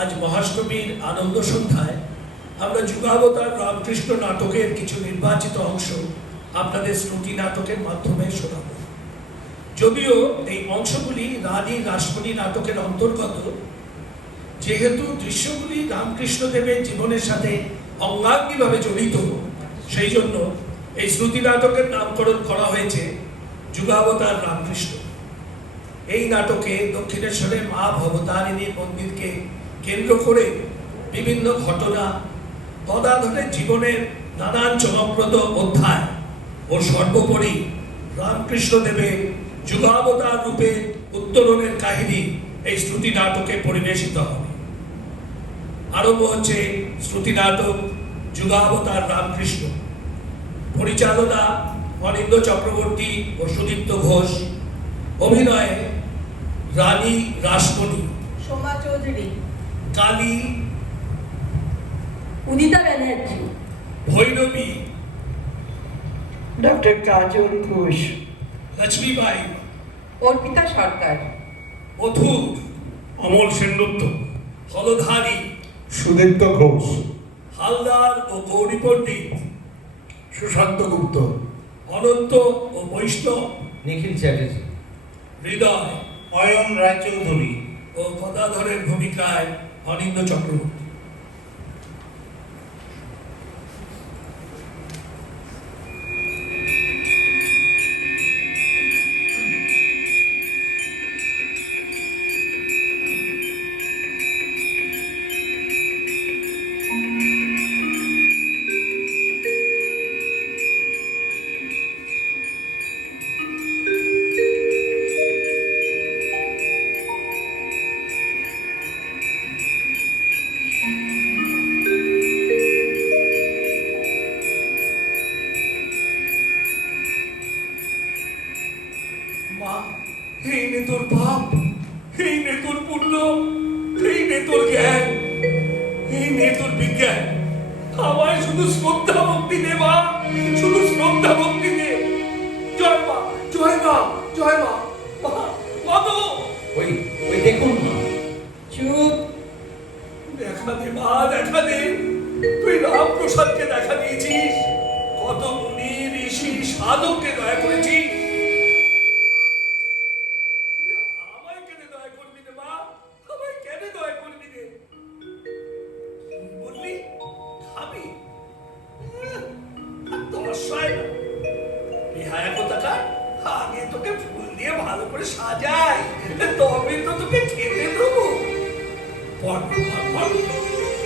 আজ মহাষ্টমীর আনন্দ সন্ধ্যায় আমরা যুগাবতার রামকৃষ্ণ নাটকের কিছু নির্বাচিত অংশ আপনাদের শ্রুতি নাটকের মাধ্যমে শোনাব। যদিও এই অংশগুলি রানী রাসমণি নাটকের অন্তর্গত, যেহেতু দৃশ্যগুলি রামকৃষ্ণ দেবের জীবনের সাথে অঙ্গাঙ্গিভাবে জড়িত, সেই জন্য এই শ্রুতি নাটকের নামকরণ করা হয়েছে যুগাবতার রামকৃষ্ণ। এই নাটকে দক্ষিণেশ্বরের মা ভবতারিণীর মন্দিরকে কেন্দ্র করে বিভিন্ন ঘটনা, তদাধরের জীবনের নানান চমকপ্রদ অধ্যায় ও সর্বোপরি রামকৃষ্ণ দেবের যুগাবতার রূপে উত্তরণের কাহিনী এই শ্রুতি নাটকে পরিবেশিত হবে। আরম্ভ হচ্ছে শ্রুতি নাটক যুগাবতার রামকৃষ্ণ। পরিচালনা অনিন্দ্য চক্রবর্তী ও সুদীপ্ত ঘোষ। অভিনয়ে রানী রাসমণি, সোমা চৌধুরী, কালী, উদিতা ব্যানার্জি, ভৈরবী, ডক্টর কাজল ঘোষ, লক্ষ্মীবাই, অর্পিতা সরকার, মথুর, অমল সেনগুপ্ত, হলধারী, সুদীপ্ত ঘোষ, হালদার ও গৌরী পণ্ডিত, সুশান্ত গুপ্ত, অনন্ত ও বৈষ্ণব, নিখিল চ্যাটার্জি, হৃদয়, অয়ন রায়চৌধুরী ও গদাধরের ভূমিকায় অনিন্দ্য চক্রবর্তী। মা, এই নে তোর পাপ, এই নে তোর পুণ্য, এই নে তোর জ্ঞান, এই নে তোর বিজ্ঞান। আমায় শুধু শ্রদ্ধা ভক্তি দে মা, শুধু শ্রদ্ধা ভক্তি দে। জয় মা, জয় মা, জয় মা। মা, মা তো ওই ওই দেখুন না, চুপ, দেখা দে মা, দেখা দে। তুই রামপ্রসাদকে দেখা দিয়েছিস, কত মুনি ঋষি সাধককে দয়া করেছিস। আমায় কেন দয়া করবি রে মা, আমায় কেন দয়া করবি রে? কি বললি? খাবি? দশায় না বিহায়া কোথাকার, আগে তোকে ফুল দিয়ে ভালো করে সাজাই, তবে তো তোকে খেতে দেবো।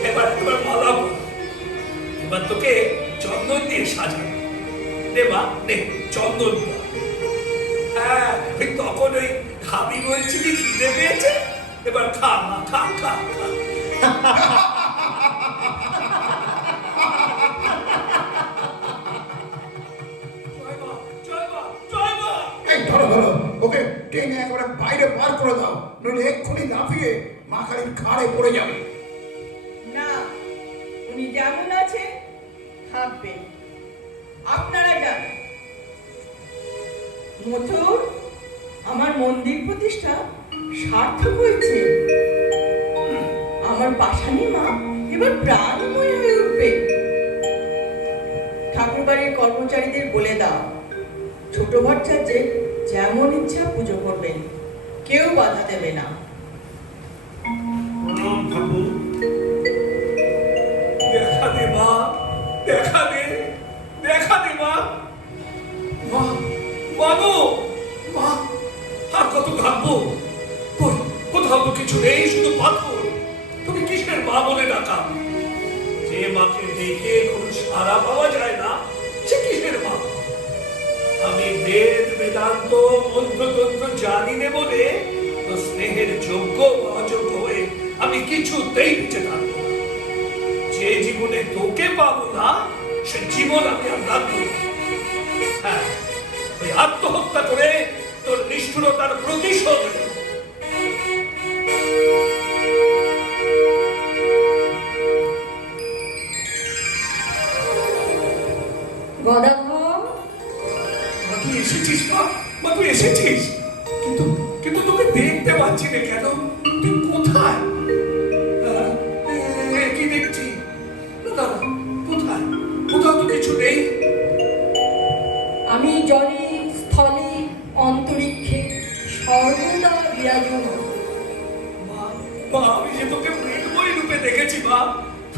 এবার এবার মালা পর, এবার তোকে চন্দন দিয়ে সাজাবো। নে মা, নে চন্দন পর। হ্যাঁ, ওই তখন ওই খাবি বলছিলি, খিদে পেয়েছে, এবার খা মা, খা খা খা। জয় মা, জয় মা, জয় মা। এই ধরো ধরো, ওকে টেনে একেবারে বাইরে বার করে দাও, নইলে এক্ষুনি লাফিয়ে মা কালীর ঘাড়ে পড়ে যাবে। না, উনি যেমন আছেন থাকবেন, আপনারা যান। মথুর, আমার মন্দির প্রতিষ্ঠা সার্থক হয়েছে। আমার পাষাণী মা এবার প্রাণময় হয়ে উঠবে। ঠাকুরবাড়ির কর্মচারীদের বলে দাও, ছোট ভট্টাচার্যে যেমন ইচ্ছা পুজো করবেন, কেউ বাধা দেবে না। প্রণাম ঠাকুর। দেখা দে মা, দেখা দে, দেখা দে মা। মা, মা গো, মা, আর কত ঘামবো? কই, কোথাও তো কিছু নেই, শুধু পাথর। তুমি কিসের মা বলে ডাকা? যে মাকে দেখে কোনো সাড়া পাওয়া যায় না, সে কিসের মা? আমি বেদ বেদান্ত মন্ত্রতন্ত্র জানি নে বলে তো স্নেহের যোগ্য বা অযোগ্য হয়ে আমি কিছুতেই বেঁচে থাকবো না। যে জীবনে তোকে পাবো না, সে জীবন আমি আর রাখবো না। হ্যাঁ, ওই আত্মহত্যা করে তোর নিষ্ঠুরতার প্রতিশোধ নেব। গদাধর, তুই এসেছিস মা, মা তুই এসেছিস, কিন্তু কিন্তু তোকে দেখতে পাচ্ছি না কেন? তুই কোথায়? আমি যে তোকে মৃন্ময়ী রূপে দেখেছি মা,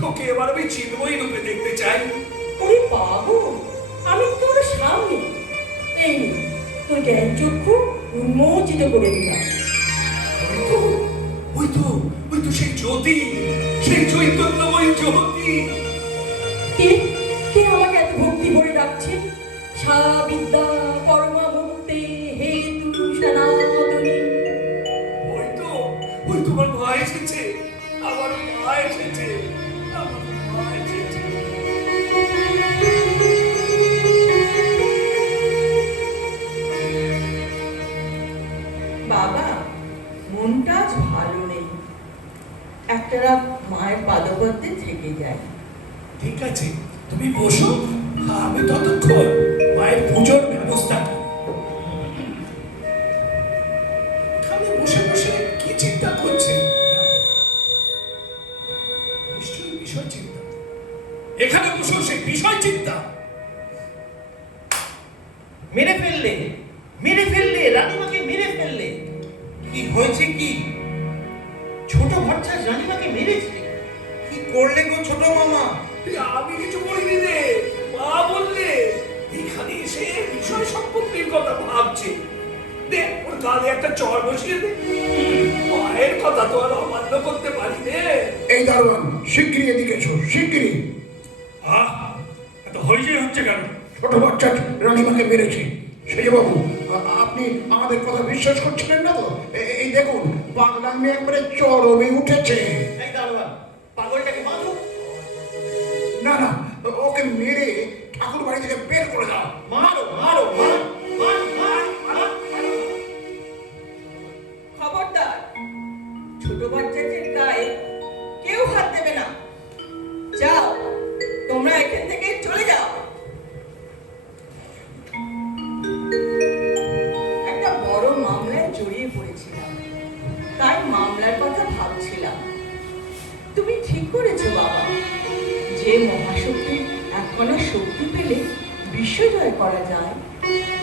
তোকে এবার আমি চিন্ময়ী রূপে দেখতে চাই। ওরে বাবু, আমি তোর সামনে, এই নে, তোর জ্ঞান চক্ষু উন্মোচিত করে দিলাম। ওই তো ওই তো ওই তো সেই জ্যোতি, সেই চৈতন্যময় জ্যোতি। কে কে আমাকে এত ভক্তি করে ডাকছে? বিদ্যা পরমা মুক্তে হেতু সনাতনী। ওই তোমার মা এসেছে, আমার মা এসেছে, আমার মা এসেছে। বাবা, মনটা আজ ভালো নেই, একটা রাত মায়ের পাদপদ্মে থেকে যায়। ঠিক আছে, তুমি বসো, আমি ততক্ষণ মায়ের পুজোর ব্যবস্থা করি। এখানে বসে বসে কি চিন্তা করছে? নিশ্চয়ই বিষয় চিন্তা। এখানে বসে সেই বিষয় চিন্তা। মেরে ফেললে, মেরে ফেললে, রানীমাকে মেরে ফেললে। কি হয়েছে কি? ছোট ভট্টাচ রানীমাকে মেরেছে। কি করলে গো ছোট মামা? আমি কিছু করিনি রে, মা বললে। এখানে এসে বিষয় সম্পত্তির কথা ভাবছে। দে, ওর গালে একটা চড় বসিয়ে দে। মায়ের কথা তো আর অমান্য করতে পারি রে। এই দারোয়ান, শিগগিরই এদিকে এসো, শিগগিরই। এত হইচই হচ্ছে কেন? ছোট বাচ্চা রানীমাকে মেরেছে। সেজবাবু, আপনি আমাদের কথা বিশ্বাস করছিলেন না তো? এই দেখুন, পাগলামি একবারে চরমে উঠেছে। এই দারোয়ান, পাগলটাকে মারো। না না, ওকে মেরে ঠাকুর বাড়ি থেকে বের করে দাও। মারো, মারো, মারো, মারো, মারো, মারো, মারো। খবরদার, ছোট বাচ্চাদের গায়ে কেউ হাত দেবে না। যাও, তোমরা এখান থেকে চলে যাও। একটা বড় মামলায় জড়িয়ে পড়েছিলাম, তাই মামলার কথা ভাবছিলাম। তুমি ঠিক করেছো বাবা, যে মহাশক্তির একখানা শক্তি পেলে বিশ্ব জয় করা যায়,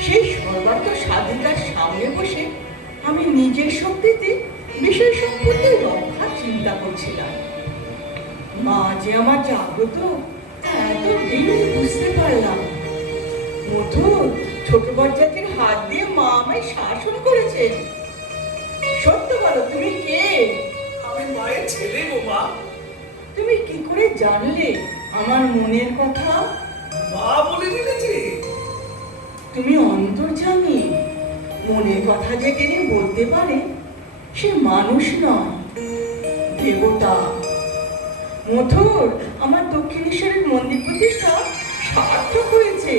সেই সর্বাত্ম স্বাধীনতার সামনে বসে আমি নিজের শক্তিতে বিষয় সম্পত্তি রক্ষা চিন্তা করছিলাম। মা যে আমার জাগ্রত, এত দিন বুঝতে পারলাম। মধুর, ছোট বাচ্চাদের হাত দিয়ে মা আমায় শাসন করেছে। সত্য বলো, তুমি কে? আমি মায়ের ছেলে গো মা। তুমি কি করে জানলে আমার মনের কথা? মা বলে দিলে যে। তুমি অন্তর্যামী, মনের কথা যে টেনে বলতে পারে সে মানুষ নয়, দেবতা। মধুর, আমার দক্ষিণেশ্বরের মন্দির প্রতিষ্ঠা সার্থক হয়েছে।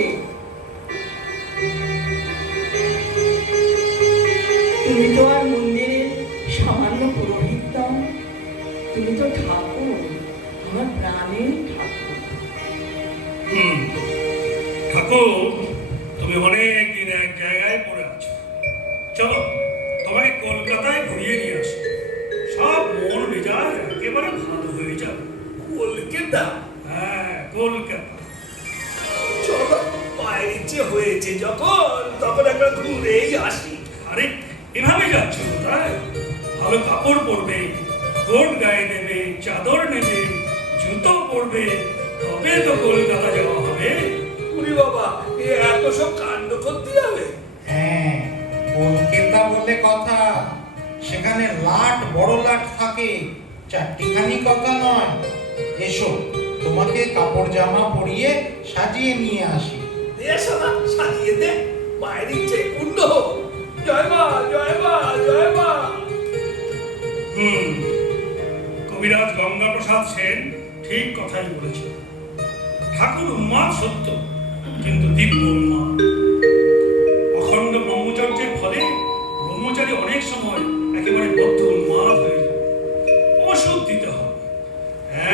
তুমি তো আর মন্দিরের সামান্য পুরোহিত নও, তুমি তো ঠাকুর, আমার প্রাণের ঠাকুর। ঠাকুর, তুমি অনেক দিন এক জায়গায় পড়ে আছো। চলো, তোমাকে কলকাতায় ঘুরিয়ে নিয়ে আসো। সব মন মেজাজ একেবারে ভালো হয়ে যাবে। কলকাতা? হ্যাঁ, কলকাতা। চলো, মায়ের ইচ্ছে হয়েছে যখন, তখন একবার ঘুরেই আসি। আরে, এভাবে যাচ্ছ তাই? ভালো কাপড় পরবে, কোট গায়ে দেবে, চাদর নেবে, জুতো পরবে, তবে তো কলকাতা যাওয়া হবে। উনি বাবা, এত সব কাণ্ড করতে হবে? হ্যাঁ, কলকাতা বলে কথা। সেখানে লাট, বড় লাট থাকে, চারটিখানি কথা নয়। এসো, তোমাকে কাপড় জামা পরিয়ে সাজিয়ে নিয়ে আসি। এসো না, সাজিয়ে দে। মায়ের ইচ্ছে পূর্ণ হোক। জয় মা, জয় মা, জয় মা। কবিরাজ গঙ্গাপ্রসাদ সেন ঠিক কথাই বলেছে। ঠাকুর উন্মাদ সত্য, কিন্তু দিব্য উন্মাদ। অখণ্ড ব্রহ্মচর্যের ফলে ব্রহ্মচারী অনেক সময় একেবারে বদ্ধ উন্মাদ হয়ে যায়। ওষুধ দিতে হবে,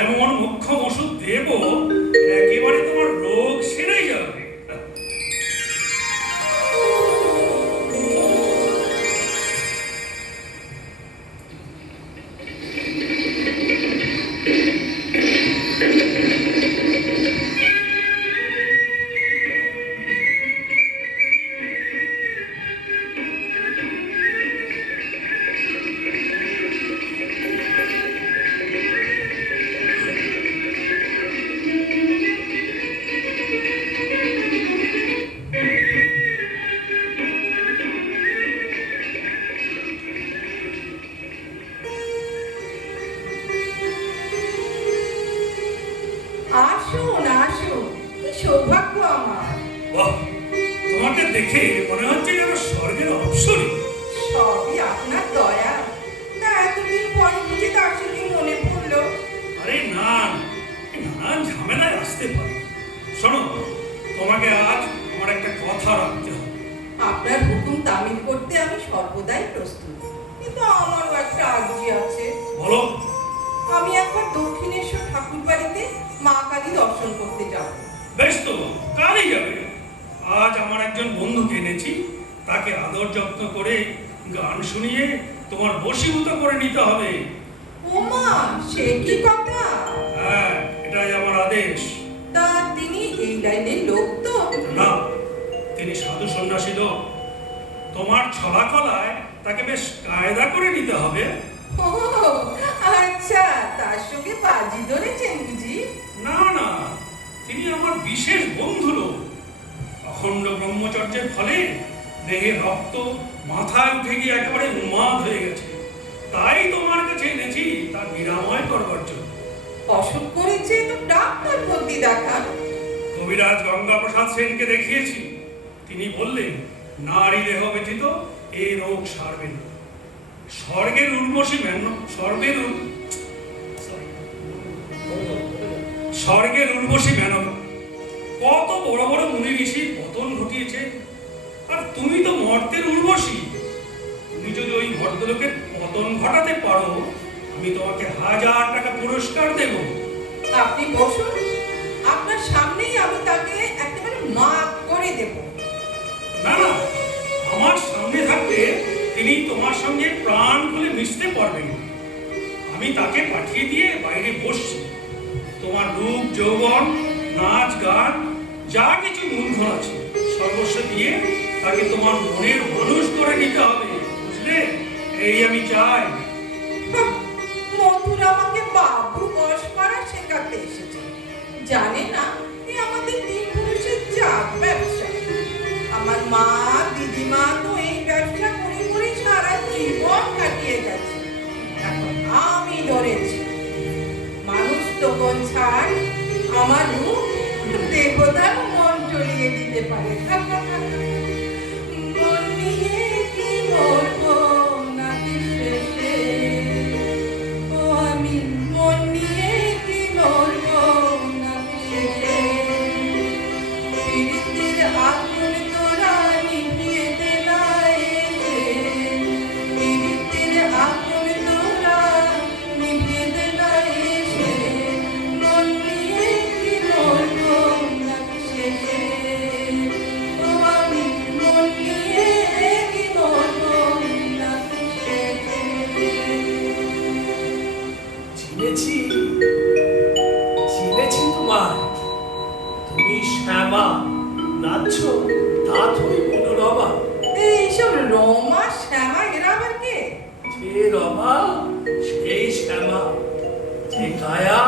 এমন মোক্ষম ওষুধ দেব একেবারে তোমার রোগ সেরে যাবে। আসুন আসুন, কি সৌভাগ্য আমার। বাহ, তোমাকে দেখে মনে হচ্ছে যেন স্বর্গের অপ্সরী। সবই আপনার দয়া। তা এতদিন পর বুঝি দাসীকে মনে পড়লো? আরে না, নানান ঝামেলায় আসতে পারে। শোনো, তোমাকে আজ আমার একটা কথা রাখতে হবে। আপনার হুকুম তামিল করতে আমি সর্বদাই প্রস্তুত, কিন্তু আমারও একটা আর্জি আছে। বলো। আমি একবার দক্ষিণেশ্বর ঠাকুর বাড়িতে মা কালী দর্শন করতে যাব। বেশ তো, কালই যাবে। আজ আমার একজন বন্ধুকে এনেছি, তাকে আদর যত্ন করে গান শুনিয়ে তোমার বশীভূত করে নিতে হবে। ওমা, সে কি কথা! হ্যাঁ, এটাই আমার আদেশ। তা তিনি এই লাইনের লোক তো? না, তিনি সাধু সন্ন্যাসী লোক। তোমার ছলাকলায় তাকে বেশ কায়দা করে নিতে হবে। ও আচ্ছা, তার সঙ্গে বাজি ধরেছেন বুঝি? না না, তিনি আমার বিশেষ বন্ধু লোক। অখণ্ড ব্রহ্মচর্যের ফলে দেহে রক্ত মাথায় উঠে গিয়ে একেবারে উন্মাদ হয়ে গেছে। তাই তোমার কাছে এনেছি তার নিরাময় করবার জন্য। অসুখ করেছে তো ডাক্তার ভর্তি দেখান। কবিরাজ গঙ্গাপ্রসাদ সেনকে দেখিয়েছি। তিনি বললেন নারী দেহ ব্যতীত এই রোগ সারবে না। স্বর্গের উর্বশী স্বর্গের উর্বশী মেনকা কত বড় বড় মুনি ঋষির পতন ঘটিয়েছে, আর তুমি তো মর্তের উর্বশী। তুমি যদি ওই ভদ্রলোকের পতন ঘটাতে পারো, আমি তোমাকে 1000 টাকা পুরস্কার দেব। আপনি বসুন, আপনার সামনেই আমি তাকে একেবারে মাপ করে দেব। না না, আমার সামনে থাকলে তিনি তোমার সঙ্গে প্রাণ খুলে মিশতে পারবেন না। আমি তাকে পাঠিয়ে দিয়ে বাইরে বসছি। তোমার রূপ যৌবন নাচ গান যা কিছু মূলধন আছে সর্বস্ব দিয়ে তাকে তোমার মনের মানুষ করে নিতে হবে, বুঝলে? এই আমি চাই। মধুর আমাকে বাবু বস করা শেখাতে এসেছে। জানে না এ আমাদের তিন পুরুষের জাত ব্যবসা। আমার মা দিদিমা তো এই ব্যবসা করে করে সারা জীবন কাটিয়ে গেছে। এখন আমি ধরেছি। মানুষ তো কোন ছাড়, আমার রূপ দেবতার মন টলিয়ে দিতে পারে। মন নিয়ে কি বলবো নাকি শেষে, ও আমি মন নিয়ে কি বলবো নাকি শেষে। পীড়িতের আগুন তোরা নিভিয়ে দে না এসে, পীড়িতের আগুন তোরা নিভিয়ে দে না এসে। মন নিয়ে কি বলবো নাকি শেষে, ও আমি মন নিয়ে কি বলবো নাকি শেষে। চিনেছি চিনেছি তোমায়। তুমি শ্যামা, নাচছো তাথই মনোরমা। এইসব রমা শ্যামা এরা আবার কে? যে রমা সেই শ্যামা, যে কায়া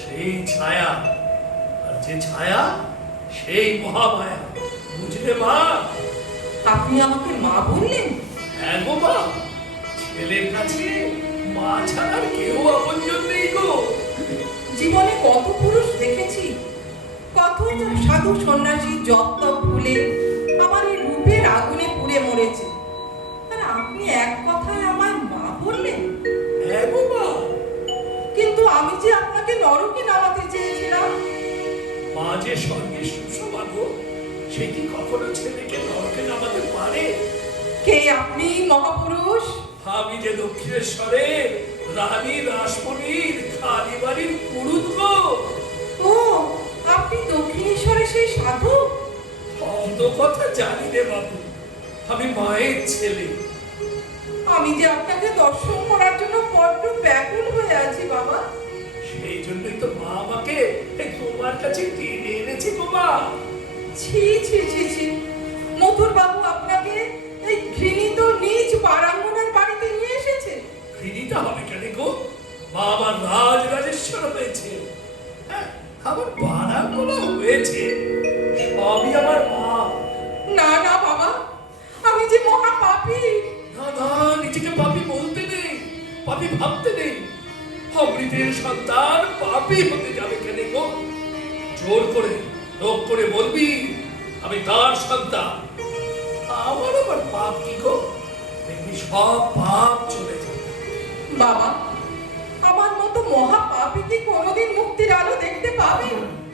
সেই ছায়া, আর যে ছায়া সেই মহামায়া, বুঝলে মা? আপনি আমাকে মা বললেন? হ্যাঁ গো মা, ছেলের কাছে মা ছাড়া আর কেউ আপনজন নেই গো। জীবনে কত পুরুষ দেখেছি, কত সাধু সন্ন্যাসী জপ তপ ভুলে আমার এই রূপের আগুনে পুড়ে মরেছে, আর আপনি এক কথায় আমায় মা বললেন। হ্যাঁ গো মা, কিন্তু আমি যে আপনাকে নরকে নামাতে চেয়েছিলাম। মা যে স্বর্গের সুষমা গো, সে কি কখনো ছেলেকে নরকে নামাতে পারে? কে আপনি মহাপুরুষ? আমি যে দক্ষিণেশ্বরে রানী রাসমণির খালি বাড়ির পুরুত গো। ও, আপনি দক্ষিণেশ্বরে সেই সাধু? অত কথা জানি রে বাবু, আমি মায়ের ছেলে। আমি যে আপনাকে দর্শন করার জন্য বড্ড ব্যাকুল হয়ে আছি বাবা। সেই জন্যই তো মা আমাকে এই তোমার কাছে টেনে এনেছে গো মা। ছি ছি ছি ছি, মধুর বাবু আপনাকে এই ঘৃণিত নিজ পাড়াঙ্গনার বাড়িতে নিয়ে এসেছে। ঘৃণিতা হবে কেন গো? মা আমার রাজ রাজেশ্বর হয়েছে, হ্যাঁ, আমার বাড়াগুলো হয়েছে, সবই আমার মা। না না বাবা, আমি যে মহা পাপী। না না, নিজেকে পাপী বলতে নেই, পাপী ভাবতে নেই। অমৃতের সন্তান পাপী হতে যাবে কেন গো? জোর করে বলবি আমি তার সন্তান। আমার আবার পাপ কি গো? দেখবি সব পাপ চলে যাবে। বাবা, আমার মতো মহা পাপী কি কোনোদিন মুক্তির আলো দেখতে পাবে?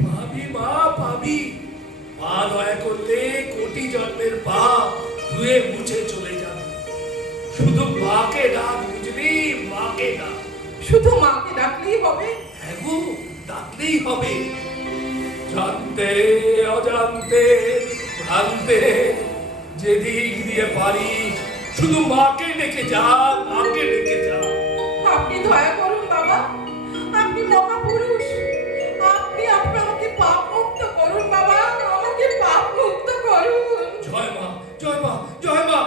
পাবি মা, পাবি। মা দয়া করলে কোটি জন্মের পাপ ধুয়ে মুছে চলে যাবে। শুধু মাকে ডাক, বুঝলি? মাকে ডাক। শুধু মাকে ডাকলেই হবে? হ্যাঁ গো, ডাকলেই হবে। জানতে অজান্তে ভ্রান্তে যেদিক দিয়ে পারিস শুধু মাকে ডেকে যা, মাকে ডেকে যা। আপনি দয়া করুন বাবা, আপনি মহাপুরুষ, আপনি আমাকে পাপ মুক্ত করুন বাবা, আমাকে পাপ মুক্ত করুন। জয় মা, জয় মা, জয় মা।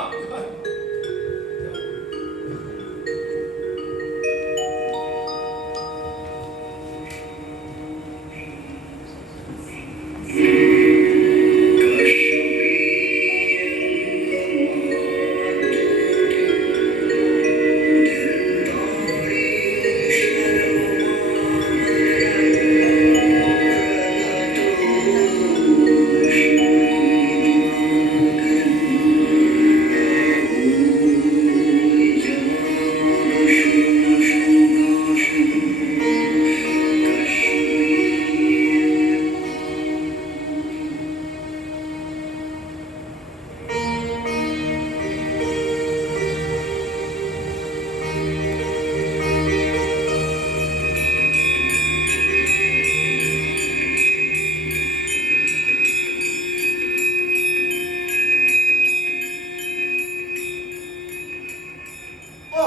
ও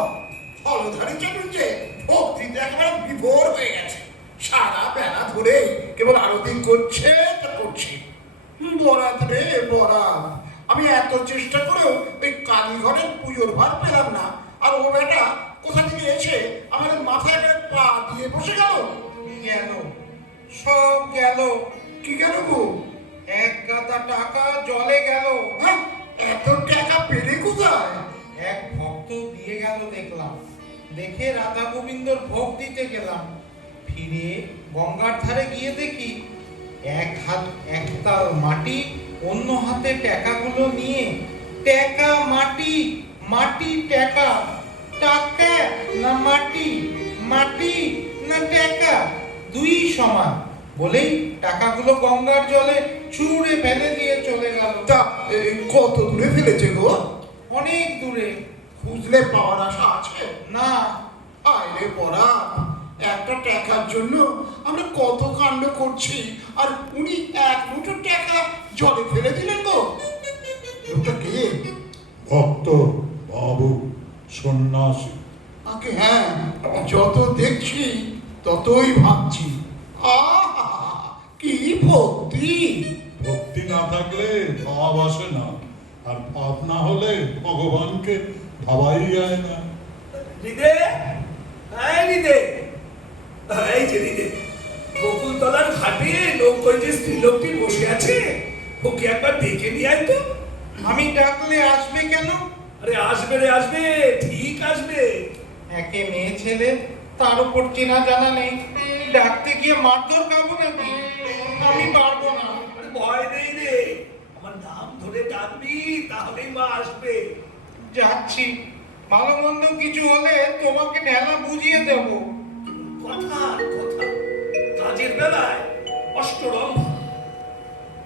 ফলধারী চতুর্থে ভক্তিতে একেবারে বিভোর হয়ে গেছে। সারা বেলা ধরে কেবল আরতি করছে তো করছে। বরাত রে বরাত। আমি এত চেষ্টা করেও ওই কালীঘরের পুজোর ভার পেলাম না, আর ও বেটা কোথা থেকে এসে আমাদের মাথায় একটা পা দিয়ে বসে গেল। গেল, সব গেল। কি গেল গো? এক গাদা টাকা জলে গেল। হ্যাঁ, এত টাকা পেলে কোথায়? এক ভক্ত দিয়ে গেল দেখলাম। দেখে রাধা গোবিন্দর ভোগ দিতে গেলাম। ফিরে গঙ্গার ধারে গিয়ে দেখি এক হাত একতাল মাটি, অন্য হাতে টাকাগুলো নিয়ে টাকা মাটি, মাটি টাকা, টাকা না মাটি, মাটি না টাকা দুই সমান বলেই টাকাগুলো গঙ্গার জলে ছুঁড়ে ফেলে দিয়ে চলে গেল। তা কত দূরে ফেলেছে গো? অনেক দূরে। খুঁজলে পাওয়ার আশা আছে? না, আইরে পড়া, একটা টাকার জন্য আমরা কত কাণ্ড করছি, আর উনি এক মুঠো টাকা জলে ফেলে দিলেন গো। লোকটা কে? ভক্ত, বাবু, সন্ন্যাসী। আগে হ্যাঁ, যত দেখছি ততই ভাবছি, আহা কি ভক্তি! ভক্তি না থাকলে ভাব আসে না, আর ভাব না হলে ভগবানকে ভাবাই যায় না। হৃদে, এই হৃদে, এই যে হৃদে, বকুলতলার ঘাটে নৌকোয় যে স্ত্রী লোকটি বসে আছে ওকে একবার ডেকে নিয়ে আয় তো। আমি ডাকলে আসবে কেন? আরে আসবে রে, আসবে, ঠিক আসবে। একে মেয়ে ছেলে, তার উপর চেনা জানা নেই, ডাকতে গিয়ে মারধর খাবো নাকি? আমি পারবো না। আরে ভয় নেই রে, আমার নাম ধরে ডাকবি তাহলেই মা আসবে। যাচ্ছি, ভালো মন্দ কিছু হলে তোমাকে ঢেলা বুঝিয়ে দেব। কথা কথা, কাজের বেলায় অষ্টরম্ভা।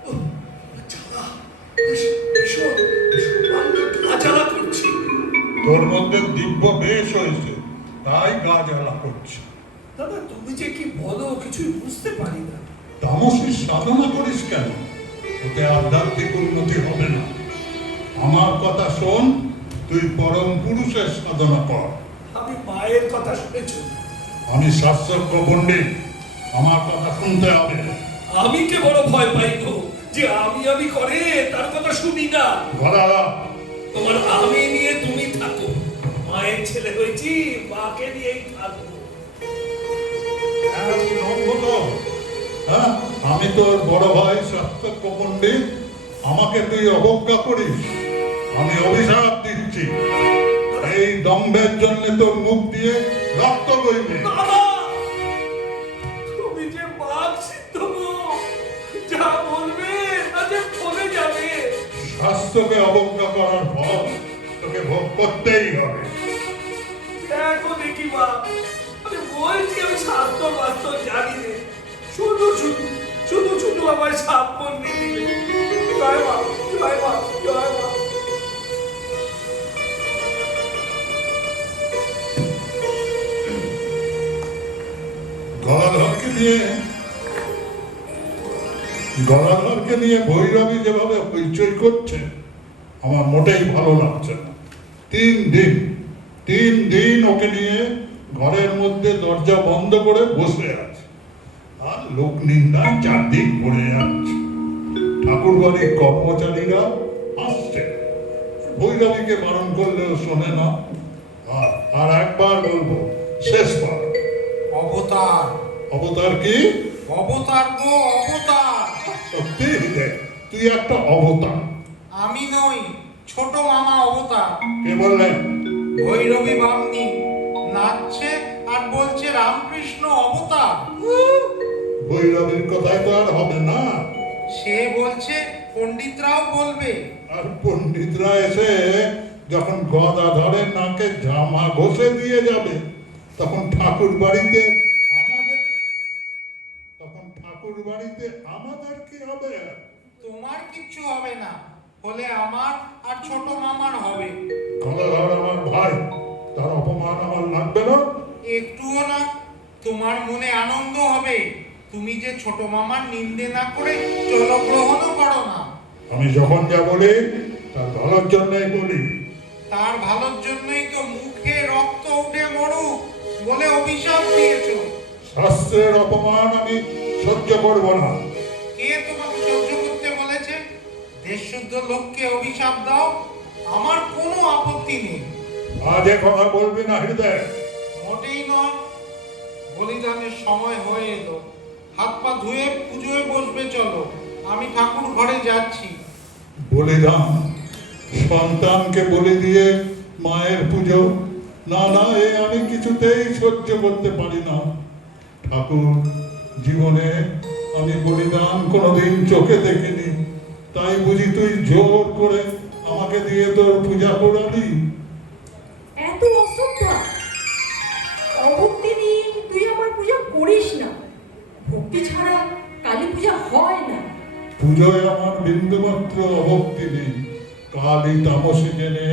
উহ, জ্বালা, জ্বালা করছি। তোর মধ্যে দিব্য বেশ হয়েছে, তাই গা জ্বালা করছে। দাদা তুমি যে কি বলো কিছুই বুঝতে পারি না। তামসিক সাধনা করিস কেন? ওতে আধ্যাত্মিক উন্নতি হবে না। আমার কথা শোন, তুই পরম পুরুষের সাধনা কর। আমি মায়ের কথা শুনেছ? আমি শাস্ত্রজ্ঞ পণ্ডিত, আমার কথা শুনতে হবে। আমি কে বড় ভয় পাই গো যে আমি করে তার কথা শুনি না। গলা তোমার আমি নিয়ে তুমি থাকো, মায়ের ছেলে হয়েছি, মাকে নিয়েই থাকবো। হ্যাঁ, আমি তোর বড় ভাই শাস্ত্রজ্ঞ পণ্ডিত, আমাকে তুই অবজ্ঞা করিস? আমি অভিশাপ দিচ্ছি, এই দম্ভের জন্য তোর মুখ দিয়ে রক্ত বইবে। বাবা, তুমি যে বাঘ সিদ্ধ গো, শাস্ত্রকে অবজ্ঞা করার ফল তোকে ভোগ করতেই হবে। দেখো দেখি মা, আমি বলছি আমি শাস্ত্র বাস্ত্র জানি না, শুধু শুধু শুধু শুধু আমার সাপ বন্দি দিলে। জয় মা, জয় মা, জয় মা। গলাধরকে নিয়ে ভৈরবী যেভাবে হইচই করছে আমার মোটেই ভালো লাগছে না। 3 দিন ওকে নিয়ে ঘরের মধ্যে দরজা বন্ধ করে বসে আছে, আর লোক নিন্দা চারদিক পড়ে যাচ্ছে। ঠাকুর বাড়ির কর্মচারীরা আসছে, ভৈরবীকে বারণ করলেও শোনে না। আর একবার বলবো, শেষবার, অবতার। অবতার কি? অবতার গো, অবতার। সত্যি দেখ, তুই একটা অবতার। আমি নই, ছোট মামা অবতার। কে বললেন? ভৈরবী বামনি নাচছে আর বলছে রামকৃষ্ণ অবতার। ভৈরবীর কথাই তো আর হবে না। সে বলছে পণ্ডিতরাও বলবে। আর পণ্ডিতরা এসে যখন গদাধরের নাকে জামা ঘষে দিয়ে যাবে, তখন ঠাকুর বাড়িতে আমাদের কি হবে? তোমার কিচ্ছু হবে না, হলে আমার আর ছোট মামার হবে। গদাধর আমার ভাই, তার অপমান আমার লাগবে না? একটুও না। তোমার মনে আনন্দ হবে, তুমি যে ছোট মামার নিন্দে না করে জলগ্রহণও করো না। আমি যখন যা বলি তার ভালোর জন্যই বলি। তার ভালোর জন্যই তো মুখে রক্ত উঠে মরুক বলে অভিশাপ দিয়েছো। শাস্ত্রের অপমান আমি সহ্য করব না। কে তোমাকে সহ্য করতে বলেছে? দেশশুদ্ধ লোককে অভিশাপ দাও, আমার কোনো আপত্তি নেই। আজ এ কথা বলবি না হৃদয়? মোটেই নয়। বলিদানের সময় হয়ে এলো, হাত পা ধুয়ে পুজোয় বসবে, চলো। আমি ঠাকুর ঘরে যাচ্ছি। বলিদান? সন্তানকে বলি দিয়ে মায়ের পুজো? না না, এ আমি কিছুতেই সহ্য করতে পারি না। ঠাকুর, জীবনে আমি বলিদান কোনোদিন চোখে দেখিনি, তাই বুঝি তুই জোর করে আমাকে দিয়ে তোর পূজা করালি? এত অশ্রদ্ধা, অভক্তি নিয়ে তুই আমার পূজা করিস না। ভক্তি ছাড়া কালী পূজা হয় না। পুজোয় আমার বিন্দুমাত্র অভক্তি নেই। কালী তামসী জেনে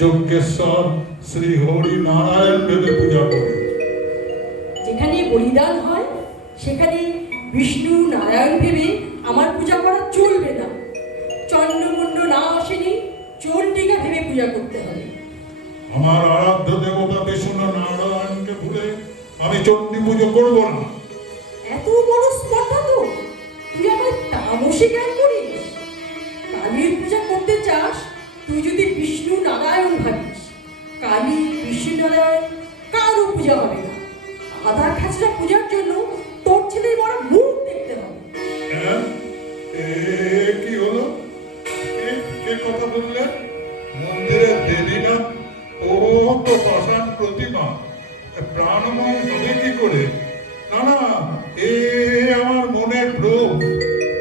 যজ্ঞেশ্বর শ্রী হরি নারায়ণ ভেবে পূজা করি। যেখানে বলিদান হয় সেখানে বিষ্ণু নারায়ণ ভেবে আমার পূজা করা চলবে না। চন্দ্রমুণ্ড না আসেনি, চন্ডিকা ভেবে পূজা করতে হবে। আমার আরাধ্য দেবতা বিষ্ণু নারায়ণকে ভুলে আমি চণ্ডী পুজো করব না। এত বড় স্পর্ধা তো, তুই আমার তামসী জ্ঞান করিস। কালীর পূজা করতে চাস, তুই যদি বিষ্ণু নারায়ণ ভাবিস। কালী বিষ্ণু নারায়ণ কারও পূজা হবে না। আধা খাঁচড়া পূজার জন্য তোর ছেলের বড় মুখ দেখতে হবে। হ্যাঁ? কি হলো? কে কথা বললে? মন্দিরে দেরি না? ও তো পাষাণ প্রতিমা, প্রাণময় হবে কি করে? না না, এ আমার মনের ভ্রম।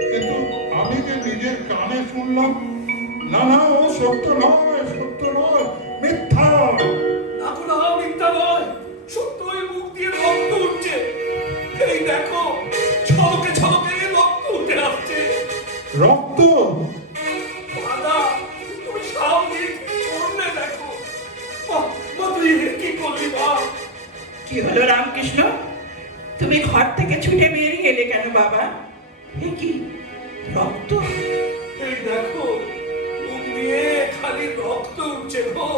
কিন্তু আমি যে নিজের কানে শুনলাম, না না, ও সত্য নয়, সত্য নয়, মিথ্যা। না মিথ্যা নয়, সত্যই মুখ দিয়ে রক্ত উঠছে। এই দেখো, ছলকে ছলকে রক্ত উঠে আসছে। রক্ত? দাদা, তুমি সামনে কি করলে দেখো। মা, তুই কি করলি মা? কি হলো রামকৃষ্ণ? তুমি ঘর থেকে ছুটে বেরিয়ে এলে কেন বাবা? এ কি রক্ত? এই দেখো, মুখ দিয়ে খালি রক্ত উঠছে গো।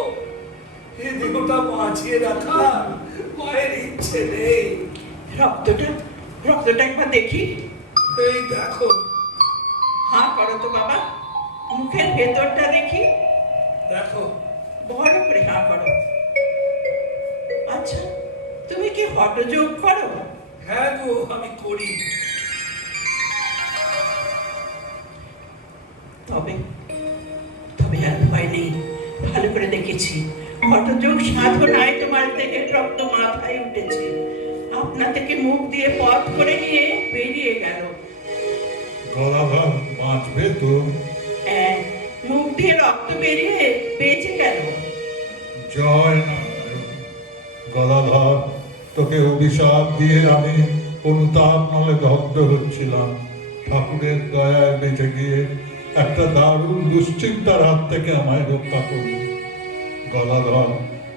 এই দেহটা বাঁচিয়ে রাখা মায়ের ইচ্ছে নেই। রক্তটা একবার দেখি। এই দেখো। হাঁ করো তো বাবা, মুখের ভেতরটা দেখি। দেখো, বড় করে হাঁ করো। আচ্ছা, তুমি কি হঠযোগ করো? হ্যাঁ গো, আমি করি। তবে আর ভয় নেই, ভালো করে দেখেছি। হঠযোগ সাধনায় তোমার দেহের রক্ত মাথায় উঠেছে, আপনা থেকে মুখ দিয়ে পথ করে নিয়ে বেরিয়ে গেল। গলাধর বাঁচবে তো? হ্যাঁ, মুখ দিয়ে রক্ত বেরিয়ে বেঁচে গেল। জয় নারায়ণ। গদাধর, তোকে অভিশাপ দিয়ে আমি অনুতাপ নলে দগ্ধ হচ্ছিলাম। ঠাকুরের দয়ায় বেঁচে গিয়ে একটা দারুণ দুশ্চিন্তার হাত থেকে আমায় রক্ষা করল। গদাধর,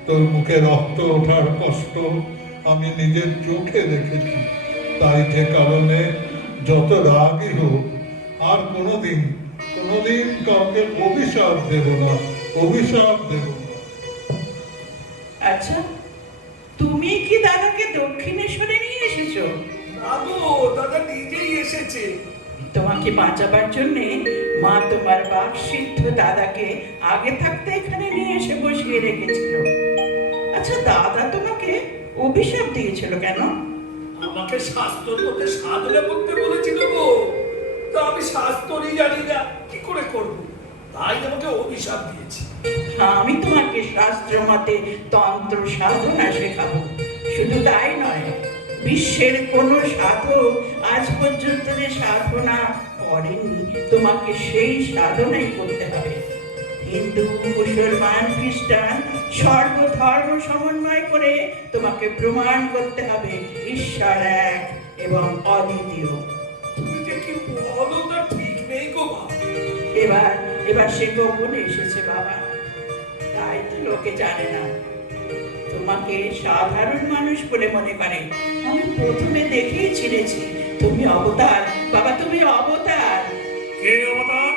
তোর মুখে রক্ত ওঠার কষ্ট আমি নিজের চোখে দেখেছি। তাই যে কারণে যত রাগই হোক, আর কোনোদিন কাউকে অভিশাপ দেব না, অভিশাপ দেব না। আচ্ছা, তুমি কি দাদাকে দক্ষিণেশ্বরে নিয়ে এসেছো? দাদু, দাদা নিজেই এসেছে। তোমাকে বাঁচাবার জন্য মা তোমার বাপ সিদ্ধ দাদাকে আগে থাকতে এখানে নিয়ে এসে বসিয়ে রেখেছিল। আচ্ছা, দাদা তোমাকে অভিশাপ দিয়েছিল কেন? আমাকে শাস্ত্রর মধ্যে সাধনা করতে বলেছিল গো। তা আমি শাস্ত্রই জানি না, কি করে করব? তাই আমাকে অভিশাপ দিয়েছে। আমি তোমাকে শাস্ত্র মতে তন্ত্র সাধনা শেখাবো। শুধু তাই নয়, বিশ্বের কোনো সাধক আজ পর্যন্ত যে সাধনা করেনি, তোমাকে সেই সাধনাই করতে হবে। হিন্দু, মুসলমান, খ্রিস্টান সর্বধর্ম সমন্বয় করে তোমাকে প্রমাণ করতে হবে ঈশ্বর এক এবং অদ্বিতীয়। তুমি যে কি বলো তা ঠিক নেই গো মা। এবার সে গোপনে এসেছে বাবা, তাই তো লোকে জানে না। তোমাকে সাধারণ মানুষ বলে মনে করে। আমি প্রথমে দেখেই চিনেছি তুমি অবতার বাবা, তুমি অবতার। কে অবতার?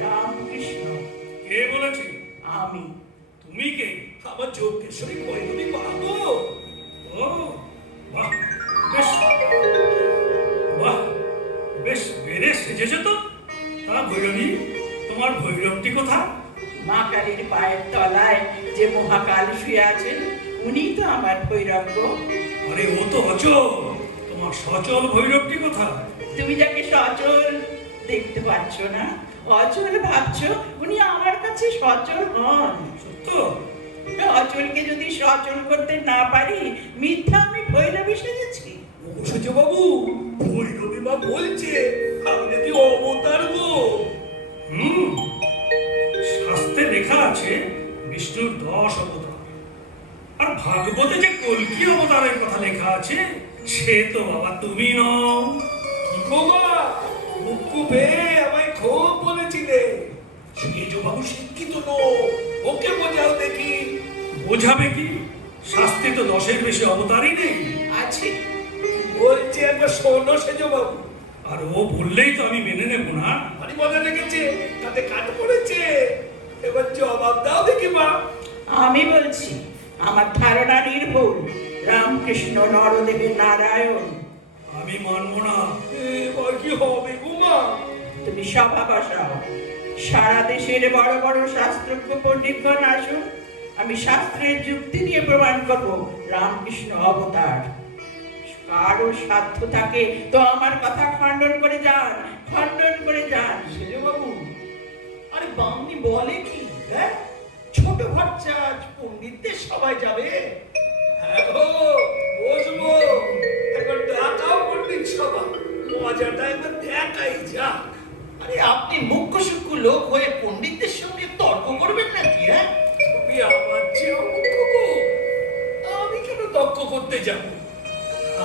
রামকৃষ্ণ। কে বলেছে? আমি। তুমি কে? আমার যোগেশ্বরী বৈরবী মা গো। ও বাহ, বেশ বাহ, বেশ বেড়ে সেজেছে তো। তা ভৈরবী, তোমার ভৈরবটি কোথায়? মা কালীর পায়ের তলায় যে মহাকাল শুয়ে আছেন, উনি তো আমার ভৈরব গো। আরে ও তো অচল, তোমার সচল ভৈরবটি কোথায়? তুমি যাকে সচল দেখতে পাচ্ছ না, অচল ভাবছো, উনি আমার কাছে সচল হন। সত্য? অচলকে যদি সচল করতে না পারি, মিথ্যা আমি ভৈরবী সেজেছি। সূর্য বাবু, ভৈরবী মা বলছে আমি নাকি অবতার গো। শাস্ত্রে লেখা আছে বিষ্ণুর 10 অবতার, আর ভাগবতে যে কল্কি অবতারের কথা লেখা আছে সে তো বাবা তুমি নও। কি গো মা, মুক্কু পেয়ে আমায় খুব বলেছিলে সূর্য বাবু শিক্ষিত নও, ওকে বোঝাও দেখি। বোঝাবে কি? শাস্ত্রে তো 10-এর বেশি অবতারই নেই। আছে। বলছে একবার শোনো সেজ বাবু। আর ও বললেই তো আমি মেনে নেব না। আরে মজা লেগেছে, তাতে কাট পড়েছে। এবার জবাব দাও দেখি মা। আমি বলছি, আমার ধারণা নির্ভুল। রামকৃষ্ণ নরদেবের নারায়ণ। আমি মানব না। এবার কি হবে গো মা? তুমি সভা বসাও, সারা দেশের বড় বড় শাস্ত্রজ্ঞ পণ্ডিতগণ আসুন। আমি শাস্ত্রের যুক্তি দিয়ে প্রমাণ করব রামকৃষ্ণ অবতার। কারো সাধ্য থাকে তো আমার কথা খণ্ডন করে যান, খণ্ডন করে যান। সেজ বাবু, আরে বামনি বলে কি? হ্যাঁ, ছোট বাচ্চা আজ পণ্ডিতদের সবাই যাবে। হ্যাঁ গো, বসবো। একবার ডাকাও পণ্ডিত সভা, মজাটা একবার দেখাই যাক। আরে আপনি মুখ্য সূক্ষ্ম লোক হয়ে পণ্ডিতদের সঙ্গে তর্ক করবেন নাকি? হ্যাঁ, তুমি আমার চেয়েও মুখ্য গো। আমি কেন তর্ক করতে যাব?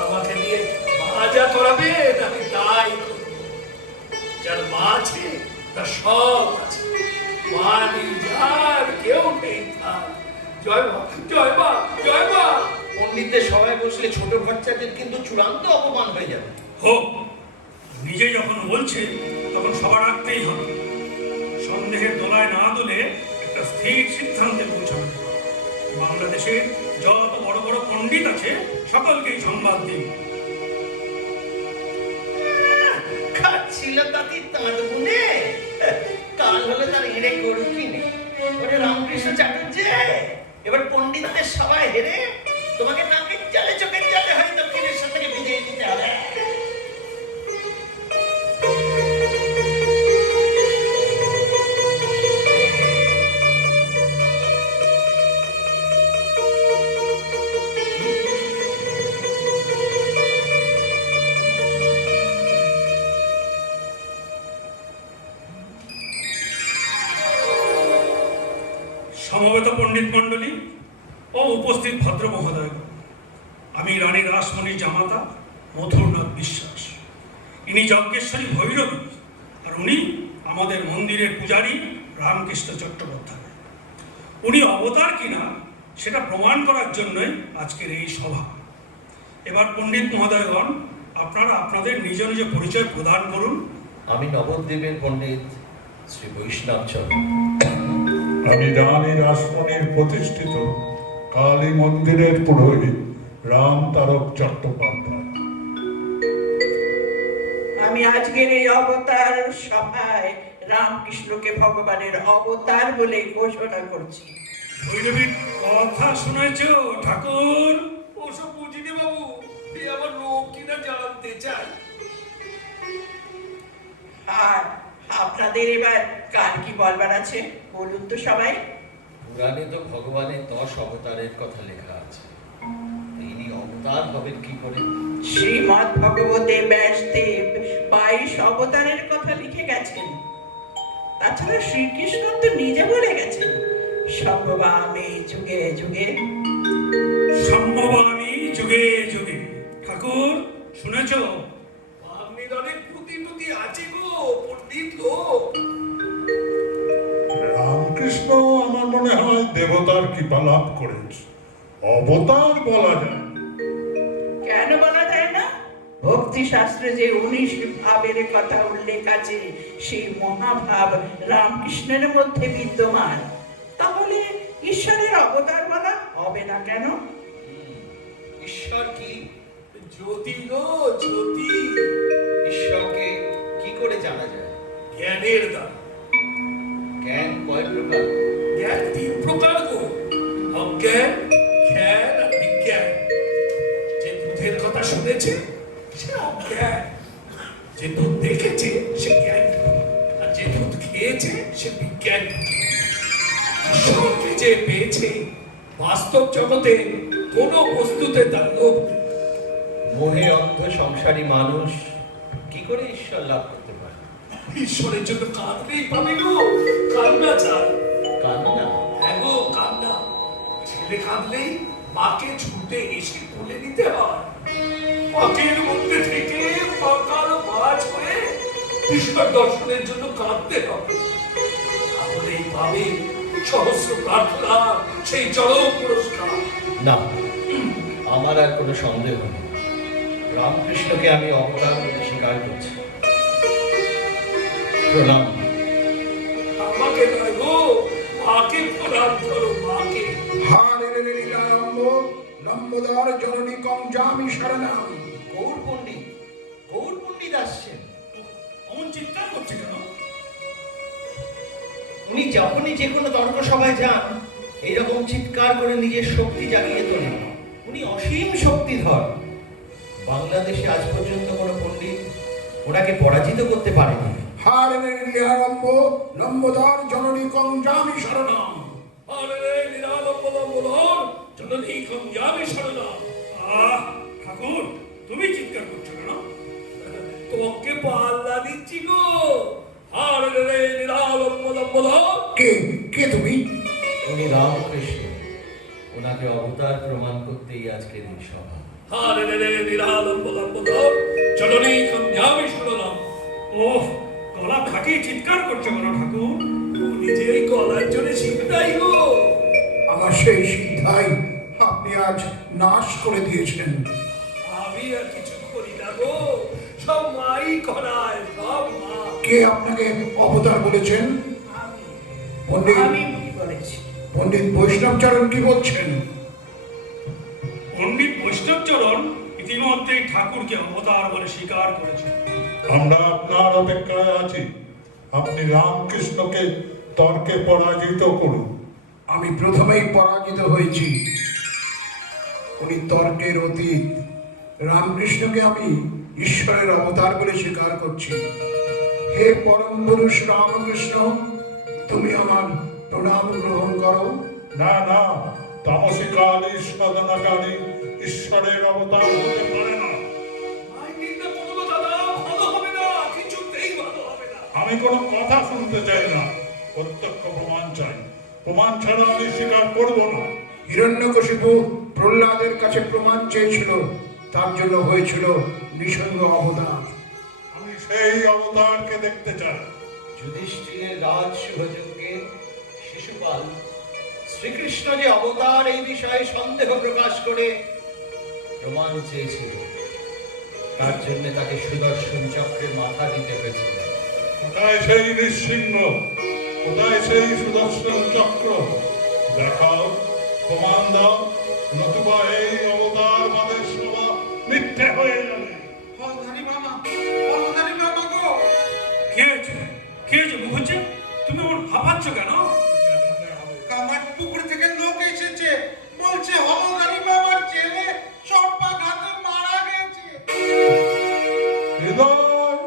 আমাকে নিয়ে মা যা করাবে আমি তাই করব। যার মা আছে তার সব আছে। মা নেই যার কেউ নেই তার। জয় মা, জয় মা, জয় মা। পণ্ডিতদের সবাই বসলে ছোট বাচ্চাদের কিন্তু চূড়ান্ত অপমান হয়ে যাবে। হোক, নিজে যখন বলছে তখন সবার রাখতেই হবে। সন্দেহের দোলায় না দোলে একটা স্থির সিদ্ধান্তে পৌঁছাবে। বাংলাদেশে যত বড় বড় পণ্ডিত আছে সকলকেই সংবাদ দিন। খাচ্ছিল তাতে তাঁত বুনে, কাল হলে তার এড়ে গরু কিনে। ওরে রামকৃষ্ণ চাটুর্যে, এবার পণ্ডিতদের সবাই হেরে তোমাকে নাকের জালে চোখের জালে হয় দক্ষিণেশ্বর থেকে বিদায় দিতে হবে। সমবেত পণ্ডিত মণ্ডলী ও উপস্থিত ভদ্র মহোদয়, আমি রানী রাসমণির জামাতা মথুরনাথ বিশ্বাস। ইনি যজ্ঞেশ্বরী ভৈরবী, আর উনি আমাদের মন্দিরের পূজারী রামকৃষ্ণ চট্টোপাধ্যায়। উনি অবতার কিনা সেটা প্রমাণ করার জন্যই আজকের এই সভা। এবার পণ্ডিত মহোদয়গণ, আপনারা আপনাদের নিজ নিজ পরিচয় প্রদান করুন। আমি নবদ্বীপের পণ্ডিত শ্রী বৈষ্ণবচন্দ্র। আমি রানী রাসমণির প্রতিষ্ঠিত কালী মন্দিরের পুরোহিত রাম তারক চট্টোপাধ্যায়। আমি আজকের এই অবতার সভায় রামকৃষ্ণকে ভগবানের অবতার বলে ঘোষণা করছি। ভৈরবীর কথা শুনেছ ঠাকুর? ওসব বুঝিনি বাবু, এই আমার রোগ কিনা জানতে চাই। আর আপনাদের এবার কার কি বলবার আছে বলুন তো সবাই। পুরাণে তো ভগবানের 10 অবতারের কথা লেখা আছে। ইনি অবতার হবেন কি করে? শ্রীমৎ ভগবতে ব্যাসদেব 22 অবতারের কথা লিখে গেছেন। তাছাড়া শ্রীকৃষ্ণ তো নিজে বলে গেছেন, সম্ভবামি যুগে যুগে। সম্ভবামি যুগে যুগে। ঠাকুর শুনেছ? আপনির অনেক পুঁতি আছে গো পণ্ডিত লোক। রামকৃষ্ণ আমার মনে হয় দেবতার কৃপা লাভ করেছে, অবতার বলা যায়। কেন বলা যায় না? ভক্তি শাস্ত্রে যে 19 ভাবের কথা উল্লেখ আছে, সেই মহাভাব রামকৃষ্ণের মধ্যে বিদ্যমান। তাহলে ঈশ্বরের অবতার বলা হবে না কেন? ঈশ্বর কি? জ্যোতি গো জ্যোতি। ঈশ্বরকে কি করে জানা যায়? জ্ঞানের দ্বারা। জ্ঞান কয় প্রকার? জ্ঞান 3 প্রকার গো, অজ্ঞান, জ্ঞান আর বিজ্ঞান। যে দুধের কথা শুনেছে সে অজ্ঞান, যে দুধ দেখেছে সে জ্ঞান, আর যে দুধ খেয়েছে সে বিজ্ঞান। ঈশ্বরকে যে পেয়েছে, বাস্তব জগতে কোনো বস্তুতে তার লোভ নেই। মোহে অন্ধ সংসারী মানুষ কি করে ঈশ্বর লাভ করতে পারে? ঈশ্বরের জন্য কাঁদলেই পাবে গো, কান্না চায়। কান্না? হ্যাঁ গো কান্না। ছেলে কাঁদলেই মাকে ছুটে এসে তুলে নিতে হয়। পাকের মধ্যে থেকে পাকার মাছ হয়ে ঈশ্বর দর্শনের জন্য কাঁদতে হবে। তাহলেই পাবে সহস্র প্রার্থনা সেই চরম পুরস্কার। না, আমার আর কোনো সন্দেহ নেই। রামকৃষ্ণকে আমি অবতার বলে স্বীকার করছি। প্রণাম। আমাকে নয় গো, মাকে প্রণাম করো, মাকে। লম্বোদর জননী কম জামি শরণাম। গৌর পণ্ডিত আসছেন। অমন চিৎকার করছে কেন? উনি যখনই যে কোনো তর্ক সভায় যান, এইরকম চিৎকার করে নিজের শক্তি জাগিয়ে তোলেন। উনি অসীম শক্তিধর। বাংলাদেশে আজ পর্যন্ত কোনো পণ্ডিত ওনাকে পরাজিত করতে পারেনি। লম্বোদর জননী কম জামি শরণাম। আরে নিরালম্বলম্বলর জননী কম জামি শরণাম। ঠাকুর তুমি চিৎকার করছো কেন? তোমাকে পাল্লা দিচ্ছি গো। আরে নিরালম্বলম্বলর। কে কে তুমি? উনি রামকৃষ্ণ। ওনাকে অবতার প্রমাণ করতেই আজকের এই সভা। আরে নিরালম্বলম্বলর জননী কম জামি শরণাম। ওহ, গলা ফাটিয়ে চিৎকার করছো কেন ঠাকুর? নিজেই গলার জন্য শিখতাই গো। আমার সেই সিদ্ধাই আপনি আজ নাশ করে দিয়েছেন। আমি আর কিছু করি না গো, সব মাই করায়, সব মা। কে আপনাকে অবতার বলেছেন? পণ্ডিত আমি বলেছি। পণ্ডিত বৈষ্ণবচরণ কি বলছেন? পণ্ডিত বৈষ্ণবচরণ ইতিমধ্যেই ঠাকুরকে অবতার বলে স্বীকার করেছে। আমরা আপনার অপেক্ষায় আছি, আপনি রামকৃষ্ণকে তর্কে পরাজিত করুন। আমি প্রথমেই পরাজিত হয়েছি। উনি তর্কের অতীত। রামকৃষ্ণকে আমি ঈশ্বরের অবতার বলে স্বীকার করছি। হে পরম পুরুষ রামকৃষ্ণ, তুমি আমার প্রণাম গ্রহণ করো। না না, তামসী কালী সাধনাকারী ঈশ্বরের অবতার হতে পারে না। মাই নিন্দা করবো দাদা, ভালো হবে না, কিছুতেই ভালো হবে না। আমি কোনো কথা শুনতে চাই না, প্রত্যক্ষ প্রমাণ চাই। প্রমাণ ছাড়া আমি স্বীকার করব না। হিরণ্যকশিপু প্রহ্লাদের কাছে প্রমাণ চেয়েছিল, তার জন্য হয়েছিল নৃসিংহ অবতার। আমি সেই অবতারকে দেখতে চাই। যুধিষ্ঠিরের রাজ শুভযজ্ঞে শিশুপাল শ্রীকৃষ্ণ যে অবতার এই বিষয়ে সন্দেহ প্রকাশ করে প্রমাণ চেয়েছিল, তার জন্য তাকে সুদর্শন চক্রের মাথা দিতে হয়েছিল। কোথায় সেই নৃসিংহ? কোথায় সেই সুদর্শন চক্র? দেখাও, প্রমাণ দাও, নতুবা এই অবতার বাদের সভা মিথ্যে হয়ে যাবে। হলধারী মামা, হলধারী মামা গো! কে হয়েছে? কে হয়েছে মুখুজ্জে? তুমি ওর হাঁপাচ্ছ কেন? কামার পুকুর থেকে লোক এসেছে, বলছে হলধারী মামার ছেলে সর্পাঘাতে মারা গেছে। হৃদয়,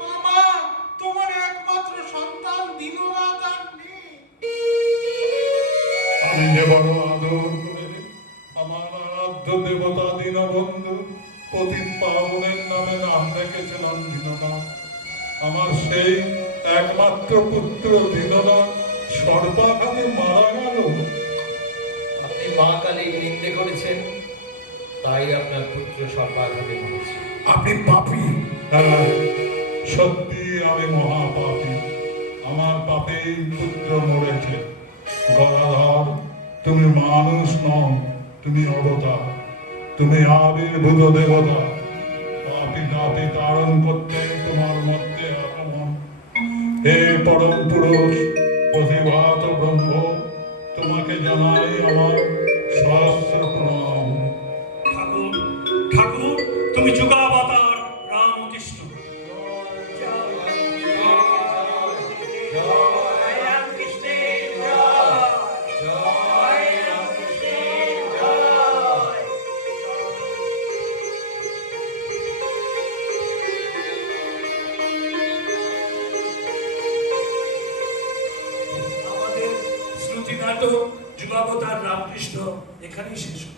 মামা, তোমার একমাত্র সন্তান দীননাথ আর নেই। আমি যে বড় আদর করে আমার আরাধ্য দেবতা দীনবন্ধু পতিত পাবনের নামে নাম রেখেছিলাম দীননাথ। আমার সেই একমাত্র পুত্র দীননাথ সর্বাঘাতে মারা গেল। আপনি মা কালীর নিন্দে করেছেন, তাই আপনার পুত্র সর্বাঘাতে মরেছে। আপনি পাপী। হ্যাঁ, সত্যি আমি মহাপাপী। আমার পাপেই পুত্র মরেছে। গদাধর, তুমি মানুষ নও, তুমি অবতার, তুমি আবির্ভূত দেবতা। পাপী তাপী তাড়ন করতে তোমার মধ্যে আগমন। হে পরম পুরুষ, প্রতিভাত ব্রহ্ম, তোমাকে জানাই আমার সহস্র প্রণাম। ঠাকুর, ঠাকুর, তুমি যুগাবতার রামকৃষ্ণ। আমাদের শ্রুতি নাটক যুগাবতার রামকৃষ্ণ এখানেই শেষ হলো।